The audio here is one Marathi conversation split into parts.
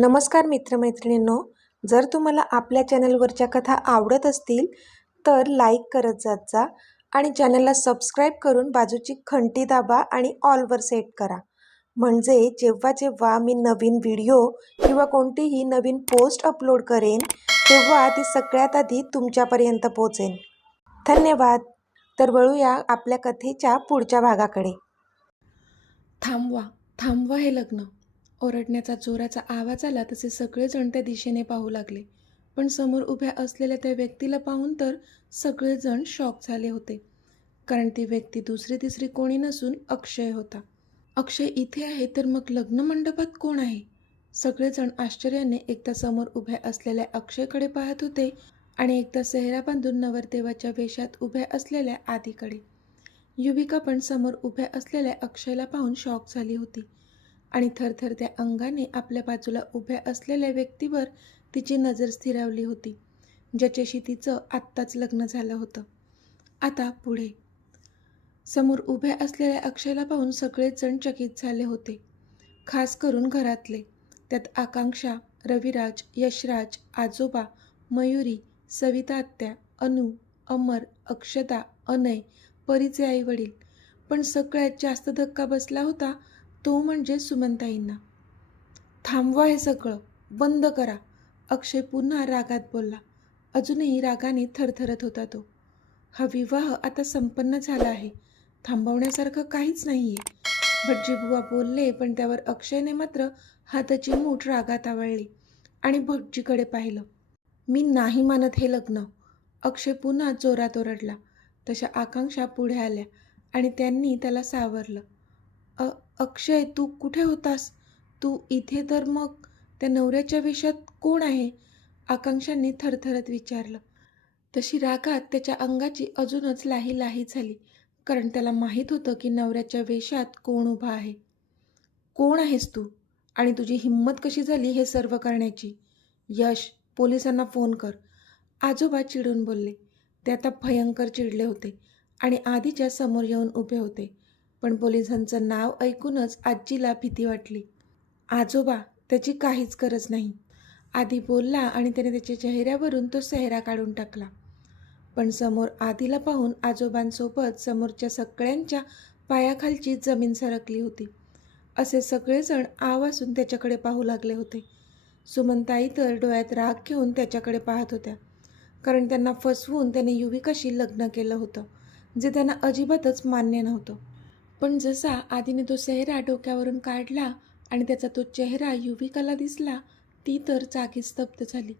नमस्कार मित्रमैत्रिणींनो, जर तुम्हाला आपल्या चॅनलवरच्या कथा आवडत असतील तर लाईक करत जात जा आणि चॅनलला सबस्क्राईब करून बाजूची घंटी दाबा आणि ऑलवर सेट करा. म्हणजे जेव्हा जेव्हा मी नवीन व्हिडिओ किंवा कोणतीही नवीन पोस्ट अपलोड करेन तेव्हा ती सगळ्यात आधी तुमच्यापर्यंत पोहोचेल. धन्यवाद. तर वळूया आपल्या कथेच्या पुढच्या भागाकडे. थांबवा थांबवा हे लग्न. ओरडण्याचा जोराचा आवाज आला तसे सगळेजण त्या दिशेने पाहू लागले. पण समोर उभ्या असलेल्या त्या व्यक्तीला पाहून तर सगळेजण शॉक झाले होते. कारण ती व्यक्ती दुसरी तिसरी कोणी नसून अक्षय होता. अक्षय इथे आहे तर मग लग्न मंडपात कोण आहे? सगळेजण आश्चर्याने एकदा समोर उभ्या असलेल्या अक्षयकडे पाहत होते आणि एकदा सेहरा बांधून नवरदेवाच्या वेशात उभ्या असलेल्या आदीकडे. युविका पण समोर उभ्या असलेल्या अक्षयला पाहून शॉक झाली होती आणि थरथरत्या अंगाने आपल्या बाजूला उभ्या असलेल्या व्यक्तीवर तिची नजर स्थिरावली होती, ज्याच्याशी तिचं आत्ताच लग्न झालं होतं. आता पुढे. समोर उभ्या असलेल्या अक्षयला पाहून सगळेच जण चकित झाले होते, खास करून घरातले. त्यात आकांक्षा, रविराज, यशराज, आजोबा, मयुरी, सविता आत्या, अनु, अमर, अक्षता, अनय, परीचे आईवडील. पण सगळ्यात जास्त धक्का बसला होता तो म्हणजे सुमनताईंना. थांबवा हे सगळं, बंद करा, अक्षय पुन्हा रागात बोलला. अजूनही रागाने थरथरत होता तो. हा विवाह आता संपन्न झाला आहे, थांबवण्यासारखं काहीच नाहीये. भटजीबुवा बोलले, पण त्यावर अक्षयने मात्र हाताची मूठ रागात आवळली आणि भटजीकडे पाहिलं. मी नाही मानत हे लग्न, अक्षय पुन्हा जोरात ओरडला. तशा आकांक्षा पुढे आल्या आणि त्यांनी त्याला सावरलं. अक्षय, तू कुठे होतास? तू इथे तर मग त्या नवऱ्याच्या वेशात कोण आहे? आकांक्षांनी थरथरत विचारलं. तशी रागात त्याच्या अंगाची अजूनच लाही लाही झाली, कारण त्याला माहीत होतं की नवऱ्याच्या वेशात कोण उभा आहे. कोण आहेस तू आणि तुझी हिंमत कशी झाली हे सर्व करण्याची? यश, पोलिसांना फोन कर, आजोबा चिडून बोलले. ते आता भयंकर चिडले होते आणि आधीच्या समोर येऊन उभे होते. पण पोलिसांचं नाव ऐकूनच आजीला भीती वाटली. आजोबा, त्याची काहीच गरज नाही, आधी बोलला आणि त्याने त्याच्या चेहऱ्यावरून तो सेहरा काढून टाकला. पण समोर आधीला पाहून आजोबांसोबत समोरच्या सगळ्यांच्या पायाखालची जमीन सरकली होती. असे सगळेजण आवासून त्याच्याकडे पाहू लागले होते. सुमनताई तर डोळ्यात राग घेऊन त्याच्याकडे पाहत होत्या, कारण त्यांना फसवून त्याने युविकाशी लग्न केलं होतं, जे त्यांना अजिबातच मान्य नव्हतं. पण जसा आधीने तो सेहरा डोक्यावरून काढला आणि त्याचा तो चेहरा युविकाला दिसला, ती तर जागी स्तब्ध झाली.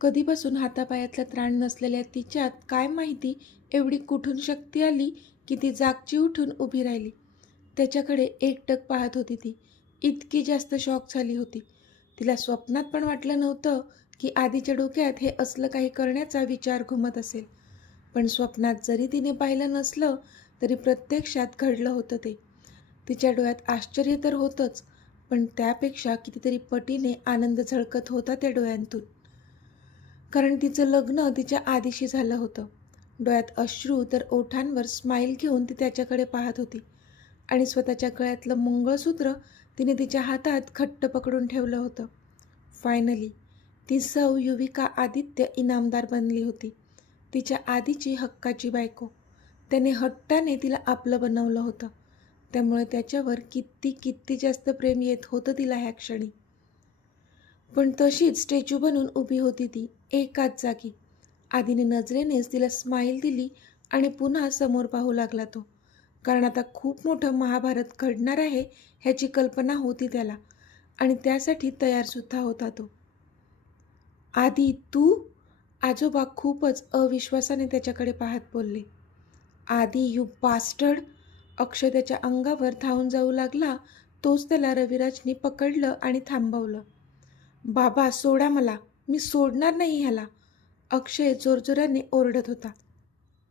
कधीपासून हातापायातला त्राण नसलेल्या तिच्यात काय माहिती एवढी कुठून शक्ती आली की ती जागची उठून उभी राहिली. त्याच्याकडे एकटक पाहत होती ती. इतकी जास्त शॉक झाली होती. तिला स्वप्नात पण वाटलं नव्हतं की आधीच्या डोक्यात हे असलं काही करण्याचा विचार घुमत असेल. पण स्वप्नात जरी तिने पाहिलं नसलं तरी प्रत्यक्षात घडलं होतं ते. तिच्या डोळ्यात आश्चर्य तर होतंच, पण त्यापेक्षा कितीतरी पटीने आनंद झळकत होता त्या डोळ्यांतून. कारण तिचं लग्न तिच्या आधीशी झालं होतं. डोळ्यात अश्रू तर ओठांवर स्माईल घेऊन ती त्याच्याकडे पाहत होती आणि स्वतःच्या गळ्यातलं मंगळसूत्र तिने तिच्या हातात घट्ट पकडून ठेवलं होतं. फायनली ती सौ युविका आदित्य इनामदार बनली होती, तिच्या आधीची हक्काची बायको. त्याने हट्टाने तिला आपलं बनवलं होतं, त्यामुळे त्याच्यावर किती किती जास्त प्रेम येत होतं तिला ह्या क्षणी. पण तशीच स्टॅच्यू बनून उभी होती ती एकाच जागी. आधीने नजरेनेच तिला स्माईल दिली आणि पुन्हा समोर पाहू लागला तो, कारण आता खूप मोठं महाभारत घडणार आहे ह्याची कल्पना होती त्याला आणि त्यासाठी तयारसुद्धा होता तो. आधी तू? आजोबा खूपच अविश्वासाने त्याच्याकडे पाहत बोलले. आधी, यू बास्टर्ड. अक्षय त्याच्या अंगावर धावून जाऊ लागला. तोच त्याला रविराजने पकडलं आणि थांबवलं. बाबा, सोडा मला, मी सोडणार नाही ह्याला, अक्षय जोरजोराने ओरडत होता.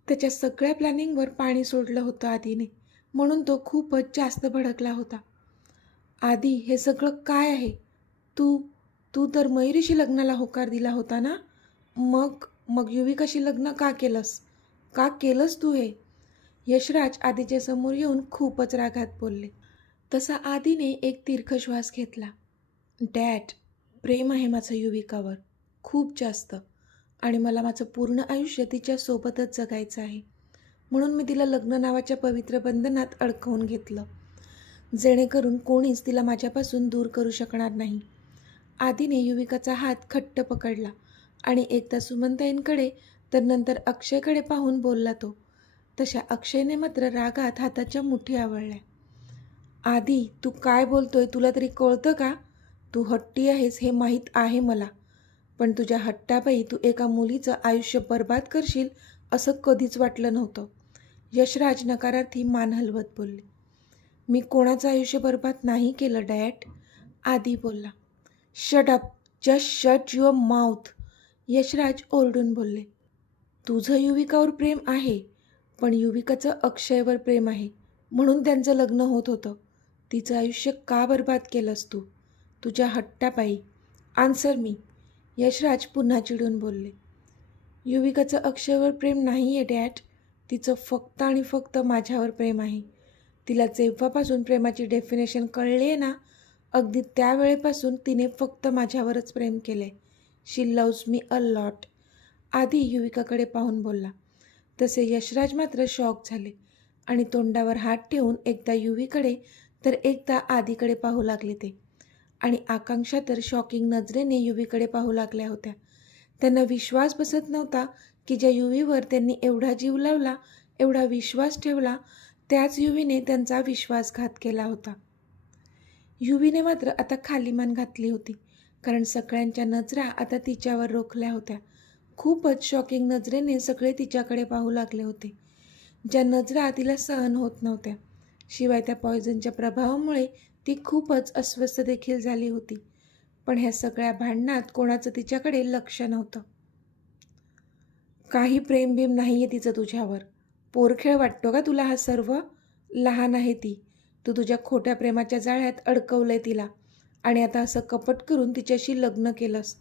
त्याच्या सगळ्या प्लॅनिंगवर पाणी सोडलं होतं आधीने, म्हणून तो खूपच जास्त भडकला होता. आधी, हे सगळं काय आहे? तू तू तर मयुरीशी लग्नाला होकार दिला होता ना? मग मग युविकाशी लग्न का केलंस? का केलंस तू हे? यशराज आधीच्या समोर येऊन खूपच रागात बोलले. तसा आधीने एक दीर्घ श्वास घेतला. डॅड, प्रेम आहे माझं युविकावर, खूप जास्त. आणि मला माझं पूर्ण आयुष्य तिच्यासोबतच जगायचं आहे. म्हणून मी तिला लग्न नावाच्या पवित्र बंधनात अडकवून घेतलं, जेणेकरून कोणीच तिला माझ्यापासून दूर करू शकणार नाही. आधीने युविकाचा हात घट्ट पकडला आणि एकदा सुमनताईंकडे तर नंतर अक्षयकडे पाहून बोलला तो. तशा अक्षयने मात्र रागात हाताच्या मुठी आवळल्या. आधी तू काय बोलतोय तुला तरी कळतं का? तू हट्टी आहेस हे माहीत आहे मला, पण तुझ्या हट्टापायी तू एका मुलीचं आयुष्य बर्बाद करशील असं कधीच वाटलं नव्हतं. यशराज नकारार्थी मान हलवत बोलले. मी कोणाचं आयुष्य बर्बाद नाही केलं डॅड, आधी बोलला. Shut up, just shut your mouth, Yashraj ओरडून बोलले. तुझं युविकावर प्रेम आहे, पण युविकाचं अक्षयवर प्रेम आहे, म्हणून त्यांचं लग्न होत होतं. तिचं आयुष्य का बर्बाद केलंस तू? तुझ्या हट्टापायी. आन्सर मी, यशराज पुन्हा चिडून बोलले. युविकाचं अक्षयवर प्रेम नाही आहे डॅड, तिचं फक्त आणि फक्त माझ्यावर प्रेम आहे. तिला जेव्हापासून प्रेमाची डेफिनेशन कळली आहे ना, अगदी त्यावेळेपासून तिने फक्त माझ्यावरच प्रेम केलं आहे. शी लव्स मी अ लॉट, आधी युविकाकडे पाहून बोलला. तसे यशराज मात्र शॉक झाले आणि तोंडावर हात ठेवून एकदा युवीकडे तर एकदा आधीकडे पाहू लागले ते. आणि आकांक्षा तर शॉकिंग नजरेने युवीकडे पाहू लागल्या होत्या. त्यांना विश्वास बसत नव्हता की ज्या युवीवर त्यांनी एवढा जीव लावला, एवढा विश्वास ठेवला, त्याच युवीने त्यांचा विश्वासघात केला होता. युवीने मात्र आता खाली मान घातली होती, कारण सगळ्यांच्या नजरा आता तिच्यावर रोखल्या होत्या. खूपच शॉकिंग नजरेने सगळे तिच्याकडे पाहू लागले होते, ज्या नजरा तिला सहन होत नव्हत्या. शिवाय त्या पॉयझनच्या प्रभावामुळे ती खूपच अस्वस्थ देखील झाली होती. पण ह्या सगळ्या भांडणात कोणाचं तिच्याकडे लक्ष नव्हतं. काही प्रेमबिम नाही आहे तिचं तुझ्यावर. पोरखेळ वाटतो का तुला हा सर्व? लहान आहे ती. तू तुझ्या खोट्या प्रेमाच्या जाळ्यात अडकवलंय तिला आणि आता असं कपट करून तिच्याशी लग्न केलंस.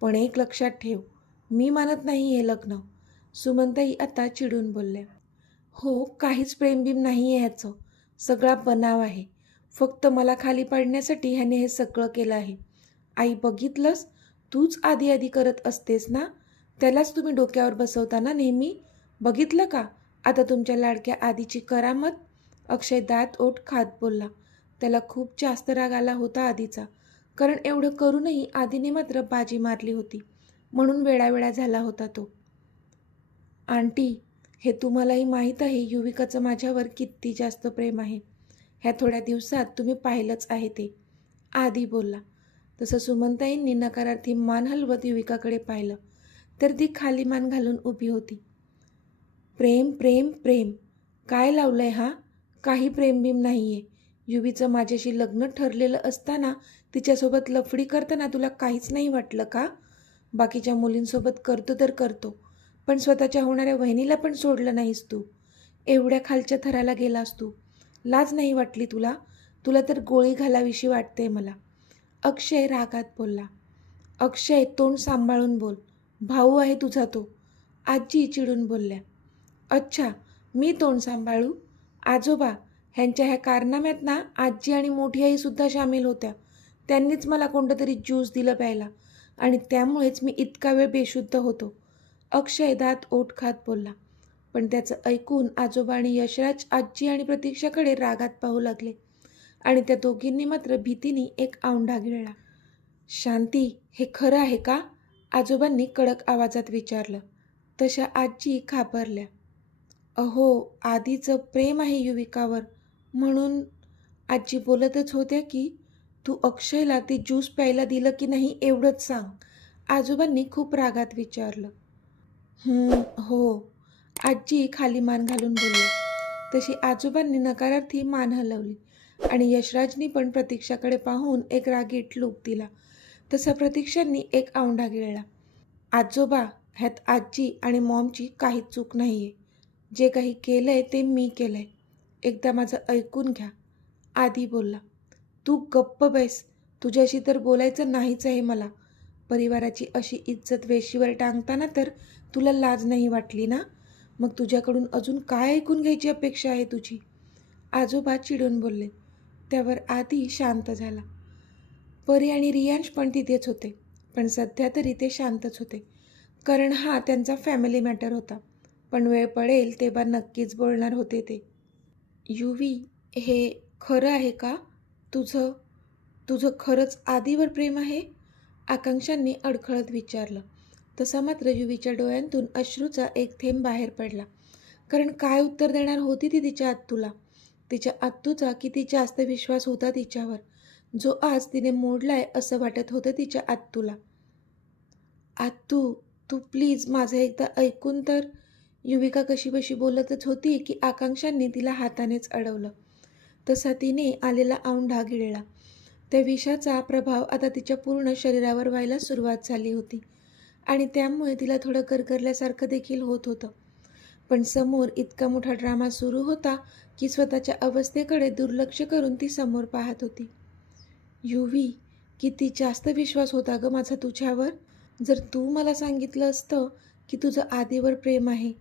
पण एक लक्षात ठेव, मी मानत नाही हे लग्न, सुमनताई आता चिडून बोलल्या. हो, काहीच प्रेमबिम नाही आहे ह्याचं, सगळा बनाव आहे. फक्त मला खाली पाडण्यासाठी ह्याने हे सगळं केलं आहे. आई बघितलंस, तूच आधी आधी करत असतेस ना, त्यालाच तुम्ही डोक्यावर बसवता ना नेहमी. बघितलं का आता तुमच्या लाडक्या आधीची करामत? अक्षय दात ओठ खात बोलला. त्याला खूप जास्त राग आला होता आधीचा, कारण एवढं करूनही आधीने मात्र बाजी मारली होती, म्हणून वेळावेळा झाला होता तो. आंटी, हे तुम्हालाही माहीत आहे युविकाचं माझ्यावर किती जास्त प्रेम आहे. ह्या थोड्या दिवसात तुम्ही पाहिलंच आहे ते, आधी बोलला. तसं सुमनताईंनी नकारार्थी मान हलवत युविकाकडे पाहिलं तर ती खाली मान घालून उभी होती. प्रेम प्रेम प्रेम काय लावलंय हा? काही प्रेमबिम नाही आहे. युवीचं माझ्याशी लग्न ठरलेलं असताना तिच्यासोबत लफडी करताना तुला काहीच नाही वाटलं का? बाकीच्या मुलींसोबत करतो तर करतो, पण स्वतःच्या होणाऱ्या वहिनीला पण सोडलं नाहीस तू. एवढ्या खालच्या थराला गेलास तू. लाज नाही वाटली तुला? तुला तर गोळी घालावीशी वाटते मला, अक्षय रागात बोलला. अक्षय, तोंड सांभाळून बोल, भाऊ आहे तुझा तो, आजी चिडून बोलल्या. अच्छा, मी तोंड सांभाळू? आजोबा, ह्यांच्या ह्या कारनाम्यात ना आजी आणि मोठी आईसुद्धा सामील होत्या. त्यांनीच मला कोणतं तरी ज्यूस दिलं प्यायला आणि त्यामुळेच मी इतका वेळ बेशुद्ध होतो, अक्षय दात ओठ खात बोलला. पण त्याचं ऐकून आजोबा आणि यशराज आजी आणि प्रतीक्षाकडे रागात पाहू लागले आणि त्या दोघींनी मात्र भीतीने एक औंढा गिळला. शांती, हे खरं आहे का? आजोबांनी कडक आवाजात विचारलं. तशा आजी घाबरल्या. अहो, आधीचं प्रेम आहे युविकावर, म्हणून आजी बोलतच होत्या की तू अक्षयला ते ज्यूस प्यायला दिलं की नाही एवढंच सांग, आजोबांनी खूप रागात विचारलं. हो, आजी खाली मान घालून बोलल्या. तशी आजोबांनी नकारार्थी मान हलवली आणि यशराजनी पण प्रतीक्षाकडे पाहून एक रागीट लूक दिला. तसा प्रतीक्षांनी एक औंढा गिळला. आजोबा, ह्यात आजी आणि मॉमची काहीच चूक नाही आहे. जे काही केलं आहे ते मी केलं आहे. एकदा माझं ऐकून घ्या, आधी बोलला. तू गप्प बैस, तुझ्याशी तर बोलायचं नाहीच आहे मला. परिवाराची अशी इज्जत वेशीवर टांगताना तर तुला लाज नाही वाटली ना? मग तुझ्याकडून अजून काय ऐकून घ्यायची अपेक्षा आहे तुझी? आजोबा चिडून बोलले. त्यावर आधी शांत झाला. परी आणि रियांश पण तिथेच होते, पण सध्या तरी ते शांतच होते, कारण हा त्यांचा फॅमिली मॅटर होता. पण वेळ पडेल तेव्हा नक्कीच बोलणार होते ते. युवी, हे खरं आहे का? तुझं तुझं खरंच आधीवर प्रेम आहे? आकांक्षांनी अडखळत विचारलं. तसा मात्र युवीच्या डोळ्यांतून अश्रूचा एक थेंब बाहेर पडला. कारण काय उत्तर देणार होती ती तिच्या आत्तूला? तिच्या आत्तूचा किती जास्त विश्वास होता तिच्यावर, जो आज तिने मोडलाय असं वाटत होतं तिच्या आत्तूला. आत्तू, तू प्लीज माझं एकदा ऐकून तर. युविका कशीबशी बोलतच होती की आकांक्षांनी तिला हातानेच अडवलं. तसा तिने आलेला औंढा गिळला. त्या विषाचा प्रभाव आता तिच्या पूर्ण शरीरावर व्हायला सुरुवात झाली होती आणि त्यामुळे तिला थोडं करकरल्यासारखं देखील होत होतं. पण समोर इतका मोठा ड्रामा सुरू होता की स्वतःच्या अवस्थेकडे दुर्लक्ष करून ती समोर पाहत होती. युवी, किती जास्त विश्वास होता गं माझा तुझ्यावर. जर तू मला सांगितलं असतं की तुझं आधीवर प्रेम आहे,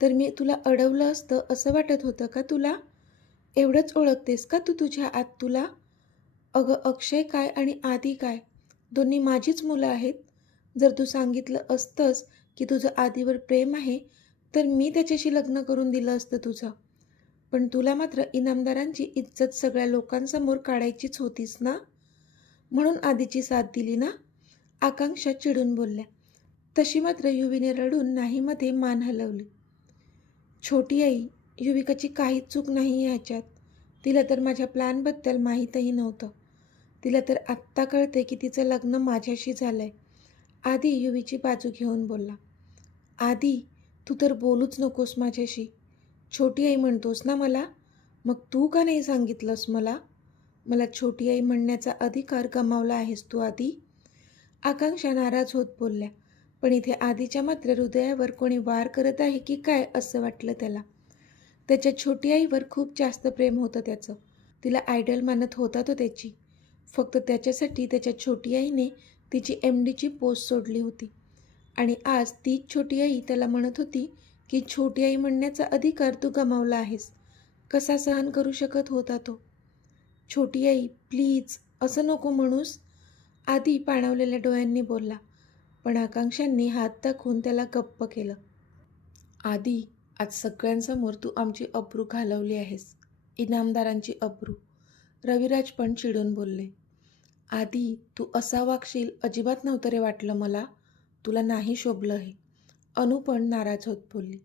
तर मी तुला अडवलं असतं असं वाटत होतं का तुला? एवढंच ओळखतेस का तू तुझ्या आत्तूला? अगं अक्षय काय आणि आदी काय, दोन्ही माझीच मुलं आहेत. जर तू सांगितलं असतंस की तुझं आधीवर प्रेम आहे, तर मी त्याच्याशी लग्न करून दिलं असतं तुझं. पण तुला मात्र इनामदारांची इज्जत सगळ्या लोकांसमोर काढायचीच होतीस ना, म्हणून आधीची साथ दिली ना? आकांक्षा चिडून बोलल्या. तशी मात्र युवीने रडून नाहीमध्ये मान हलवली. छोटी आई, युविकाची काहीच चूक नाही ह्याच्यात. तिला तर माझ्या प्लॅनबद्दल माहीतही नव्हतं. तिला तर आत्ता कळते की तिचं लग्न माझ्याशी झालंय. आधी युवीची बाजू घेऊन बोलला. आधी, तू तर बोलूच नकोस माझ्याशी. छोटी आई म्हणतोस ना मला, मग तू का नाही सांगितलंस मला? मला छोटी आई म्हणण्याचा अधिकार गमावला आहेस तू आधी. आकांक्षा नाराज होत बोलल्या. पण इथे आधीच्या मात्र हृदयावर कोणी वार करत आहे की काय असं वाटलं त्याला. त्याच्या छोटी आईवर खूप जास्त प्रेम होतं त्याचं. तिला आयडल मानत होता तो त्याची. फक्त त्याच्यासाठी त्याच्या छोटी आईने तिची MDची पोस्ट सोडली होती आणि आज तीच छोटी आई त्याला म्हणत होती की छोटी आई म्हणण्याचा अधिकार तू गमावला आहेस. कसा सहन करू शकत होता तो? छोटी आई प्लीज, असं नको म्हणूस, आधी पाणावलेल्या डोळ्यांनी बोलला. पण आकांक्षांनी हात दाखवून त्याला गप्प केलं. आधी, आज सगळ्यांसमोर तू आमची अब्रू घालवली आहेस, इनामदारांची अब्रू. रविराज पण चिडून बोलले. आधी, तू असा वागशील अजिबात नव्हतं रे वाटलं मला. तुला नाही शोभलं हे. अनु पण नाराज होत बोलली.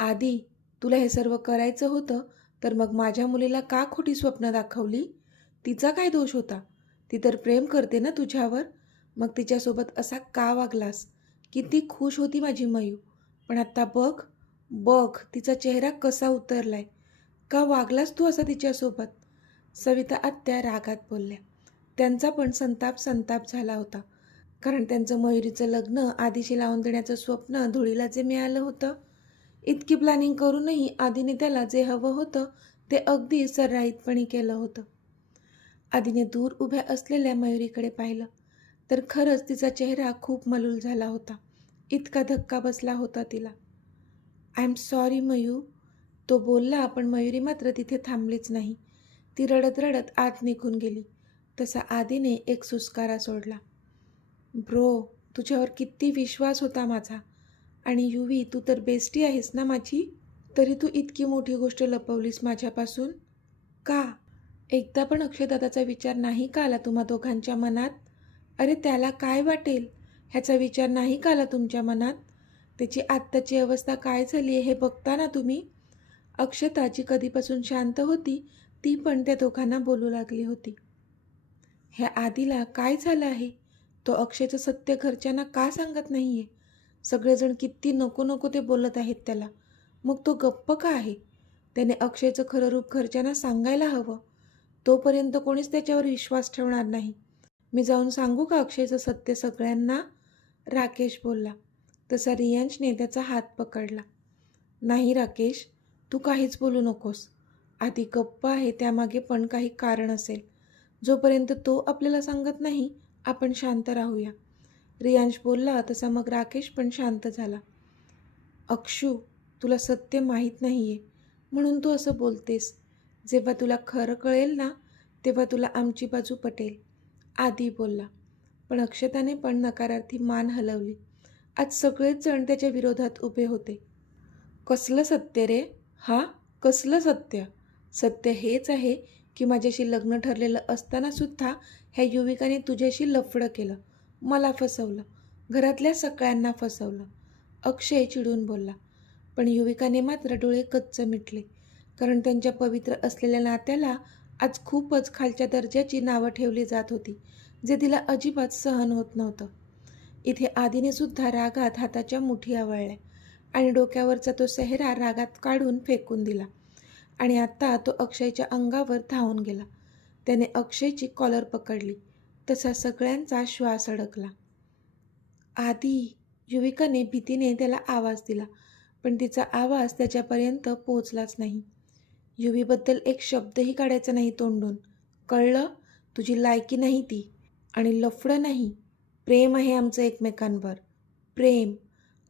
आधी, तुला हे सर्व करायचं होतं तर मग माझ्या मुलीला का खोटी स्वप्न दाखवली? तिचा काय दोष होता? ती तर प्रेम करते ना तुझ्यावर. मग तिच्यासोबत असा का वागलास? किती खुश होती माझी मयू. पण आता बघ बघ तिचा चेहरा कसा उतरलाय. का वागलास तू असा तिच्यासोबत? सविता आत्या रागात बोलल्या. त्यांचा पण संताप झाला होता, कारण त्यांचं मयुरीचं लग्न आधीशी लावून देण्याचं स्वप्न धुळीला जे मिळालं होतं, इतकी प्लॅनिंग करूनही आधीने त्याला जे हवं होतं ते अगदी सर्राईतपणे केलं होतं. आधीने दूर उभ्या असलेल्या मयुरीकडे पाहिलं तर खरंच तिचा चेहरा खूप मलूल झाला होता. इतका धक्का बसला होता तिला. आय एम सॉरी मयू, तो बोलला. पण मयुरी मात्र तिथे थांबलीच नाही. ती रडत रडत आत निघून गेली. तसा आधीने एक सुस्कारा सोडला. ब्रो, तुझ्यावर किती विश्वास होता माझा. आणि युवी, तू तर बेस्टी आहेस ना माझी. तरी तू इतकी मोठी गोष्ट लपवलीस माझ्यापासून का? एकदा पण अक्षयदादाचा विचार नाही का आला तुम्हा दोघांच्या मनात? अरे त्याला काय वाटेल ह्याचा विचार नाही का आला तुमच्या मनात? त्याची आत्ताची अवस्था काय झाली आहे हे बघता ना तुम्ही. अक्षता जी कधीपासून शांत होती ती पण त्या दोघांना बोलू लागली होती. ह्या आधीला काय झालं आहे? तो अक्षयचं सत्य घरच्यांना का सांगत नाही आहे? सगळेजण किती नको नको ते बोलत आहेत त्याला. मग तो गप्प का आहे? त्याने अक्षयचं खरं रूप घरच्यांना सांगायला हवं. तोपर्यंत कोणीच त्याच्यावर विश्वास ठेवणार नाही. मी जाऊन सांगू का अक्षयचं सत्य सगळ्यांना? राकेश बोलला. तसा रियांशने त्याचा हात पकडला. नाही राकेश, तू काहीच बोलू नकोस. आधी गप्प आहे त्यामागे पण काही कारण असेल. जोपर्यंत तो आपल्याला सांगत नाही आपण शांत राहूया. रियांश बोलला. तसा मग राकेश पण शांत झाला. अक्षू, तुला सत्य माहीत नाही आहे म्हणून तू असं बोलतेस. जेव्हा तुला खरं कळेल ना तेव्हा तुला आमची बाजू पटेल. आदी बोलला. पण अक्षताने पण नकारार्थी मान हलवली. आज सगळेच जण त्याच्या विरोधात उभे होते. कसलं सत्य रे? हा, कसलं सत्य? सत्य हेच आहे की माझ्याशी लग्न ठरलेलं असताना सुद्धा ह्या युविकाने तुझ्याशी लफडं केलं, मला फसवलं, घरातल्या सगळ्यांना फसवलं. अक्षय चिडून बोलला. पण युविकाने मात्र डोळे कच्च मिटले, कारण त्यांच्या पवित्र असलेल्या नात्याला आज खूपच खालच्या दर्जाची नावं ठेवली जात होती, जे तिला अजिबात सहन होत नव्हतं. इथे आधीने सुद्धा रागात हाताच्या मुठी आवळल्या आणि डोक्यावरचा तो सेहरा रागात काढून फेकून दिला. आणि आत्ता तो अक्षयच्या अंगावर धावून गेला. त्याने अक्षयची कॉलर पकडली, तसा सगळ्यांचा श्वास अडकला. आधी, युविकाने भीतीने त्याला आवाज दिला, पण तिचा आवाज त्याच्यापर्यंत पोहोचलाच नाही. युवीबद्दल एक शब्दही काढायचा नाही तोंडून, कळलं? तुझी लायकी नाही ती. आणि लफडं नाही, प्रेम आहे आमचं एकमेकांवर, प्रेम.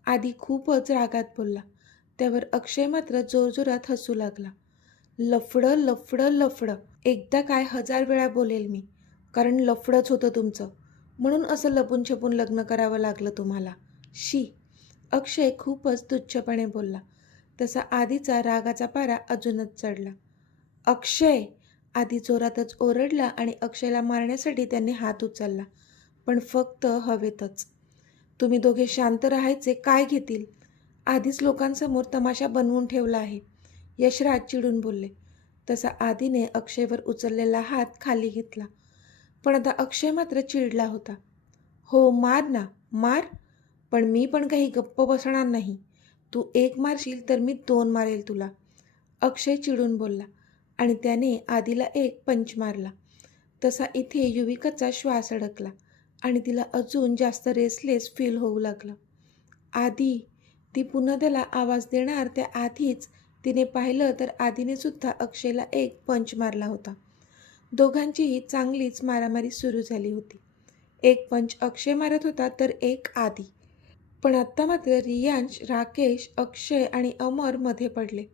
आधी खूपच रागात बोलला. त्यावर अक्षय मात्र जोरजोरात हसू लागला. लफडं लफडं लफडं, एकदा काय 1000 वेळा बोलेल मी, कारण लफडंच होतं तुमचं, म्हणून असं लपून छपून लग्न करावं लागलं तुम्हाला. शी. अक्षय खूपच तुच्छपणे बोलला. तसा आधीचा रागाचा पारा अजूनच चढला. अक्षय! आधी जोरातच ओरडला आणि अक्षयला मारण्यासाठी त्याने हात उचलला, पण फक्त हवेतच. तुम्ही दोघे शांत राहायचे काय घेतील? आधीच लोकांसमोर तमाशा बनवून ठेवला आहे, यशराज चिडून बोलले. तसा आधीने अक्षयवर उचललेला हात खाली घेतला, पण आता अक्षय मात्र चिडला होता. हो, मार ना, मार, पण मी पण काही गप्प बसणार नाही. तू 1 मारशील तर मी 2 मारेल तुला. अक्षय चिडून बोलला आणि त्याने आधीला 1 पंच मारला. तसा इथे युविकाचा श्वास अडकला आणि तिला अजून जास्त रेसलेस फील होऊ लागलं. आधी, ती पुन्हा त्याला आवाज देणार त्याआधीच तिने पाहिलं तर आधीने सुद्धा अक्षयला 1 पंच मारला होता. दोघांचीही चांगलीच मारामारी सुरू झाली होती. 1 पंच अक्षय मारत होता तर 1 आधी. पण आत्ता मात्र रियांश, राकेश, अक्षय आणि अमर मध्ये पडले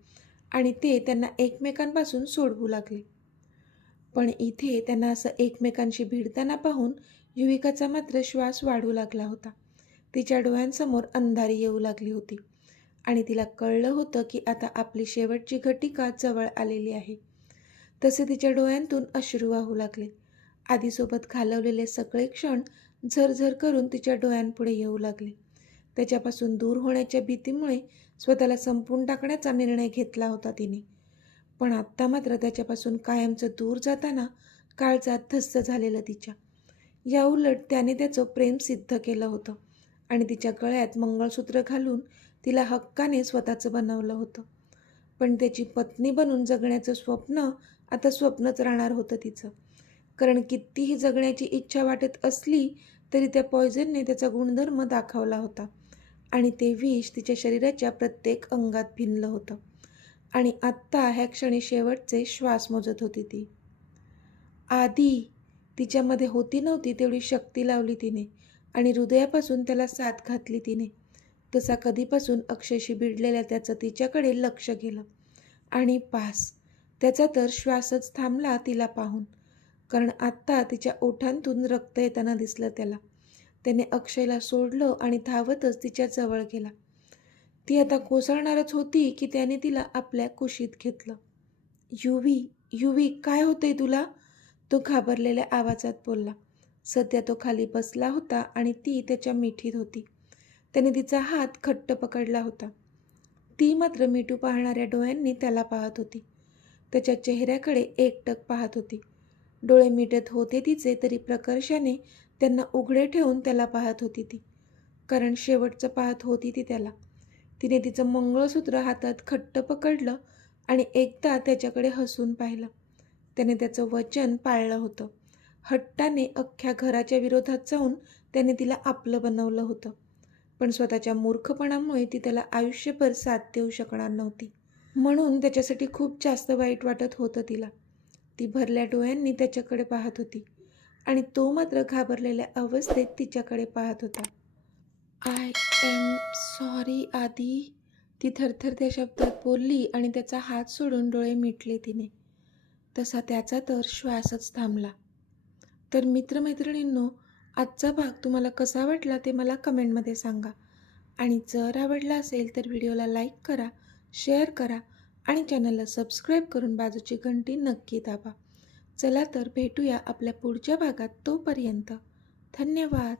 आणि ते त्यांना एकमेकांपासून सोडवू लागले. पण इथे त्यांना असं एकमेकांशी भिडताना पाहून युविकाचा मात्र श्वास वाढू लागला होता. तिच्या डोळ्यांसमोर अंधारी येऊ लागली होती आणि तिला कळलं होतं की आता आपली शेवटची घटिका जवळ आलेली आहे. तसे तिच्या डोळ्यांतून अश्रू वाहू लागले. आधीसोबत घालवलेले सगळे क्षण झरझर करून तिच्या डोळ्यांपुढे येऊ लागले. त्याच्यापासून दूर होण्याच्या भीतीमुळे स्वतःला संपवून टाकण्याचा निर्णय घेतला होता तिने. पण आत्ता मात्र त्याच्यापासून कायमचं दूर जाताना काळजात धस्स झालेलं तिच्या. याउलट त्याने त्याचं प्रेम सिद्ध केलं होतं आणि तिच्या गळ्यात मंगळसूत्र घालून तिला हक्काने स्वतःचं बनवलं होतं. पण त्याची पत्नी बनून जगण्याचं स्वप्न आता स्वप्नच राहणार होतं तिचं, कारण कितीही जगण्याची इच्छा वाटत असली तरी त्या पॉयझनने त्याचा गुणधर्म दाखवला होता आणि ते विष तिच्या शरीराच्या प्रत्येक अंगात भिनलं होतं. आणि आत्ता ह्या क्षणी शेवटचे श्वास मोजत होती ती. आधी, तिच्यामध्ये होती नव्हती तेवढी शक्ती लावली तिने आणि हृदयापासून त्याला साथ घातली तिने. तसा कधीपासून अक्षयशी भिडलेल्या त्याचं तिच्याकडे लक्ष गेलं आणि पास, त्याचा तर श्वासच थांबला तिला पाहून, कारण आत्ता तिच्या ओठांतून रक्त येताना दिसलं त्याला. त्याने अक्षयला सोडलं आणि धावतच तिच्या जवळ गेला. ती आता कोसळणारच होती की त्याने तिला आपल्या कुशीत घेतलं. युवी, युवी, काय होतंय तुला? तो घाबरलेल्या आवाजात बोलला. सध्या तो खाली बसला होता आणि ती त्याच्या मिठीत होती. त्याने तिचा हात घट्ट पकडला होता. ती मात्र मिठू पाहणाऱ्या डोळ्यांनी त्याला पाहत होती. त्याच्या चेहऱ्याकडे एकटक पाहत होती. डोळे मिटत होते तिचे तरी प्रकर्षाने त्यांना उघडे ठेवून त्याला पाहत होती ती, कारण शेवटचं पाहत होती ती त्याला. तिने तिचं मंगळसूत्र हातात घट्ट पकडलं आणि एकदा त्याच्याकडे हसून पाहिलं. त्याने त्याचं वचन पाळलं होतं. हट्टाने अख्ख्या घराच्या विरोधात जाऊन त्याने तिला आपलं बनवलं होतं. पण स्वतःच्या मूर्खपणामुळे ती त्याला आयुष्यभर साथ देऊ शकणार नव्हती. म्हणून त्याच्यासाठी खूप जास्त वाईट वाटत होतं तिला. ती भरल्या डोळ्यांनी त्याच्याकडे पाहत होती आणि तो मात्र घाबरलेल्या अवस्थेत तिच्याकडे पाहत होता. आय एम सॉरी आधी, ती थरथरत्या शब्दात बोलली आणि त्याचा हात सोडून डोळे मिटले तिने. तसा त्याचा तर श्वासच थांबला. तर मित्रमैत्रिणींनो, आजचा भाग तुम्हाला कसा वाटला ते मला कमेंटमध्ये सांगा. आणि जर आवडला असेल तर व्हिडिओला लाईक करा, शेअर करा आणि चॅनलला सबस्क्राईब करून बाजूची घंटी नक्की दाबा. चला तर भेटूया आपल्या पुढच्या भागात. तोपर्यंत धन्यवाद.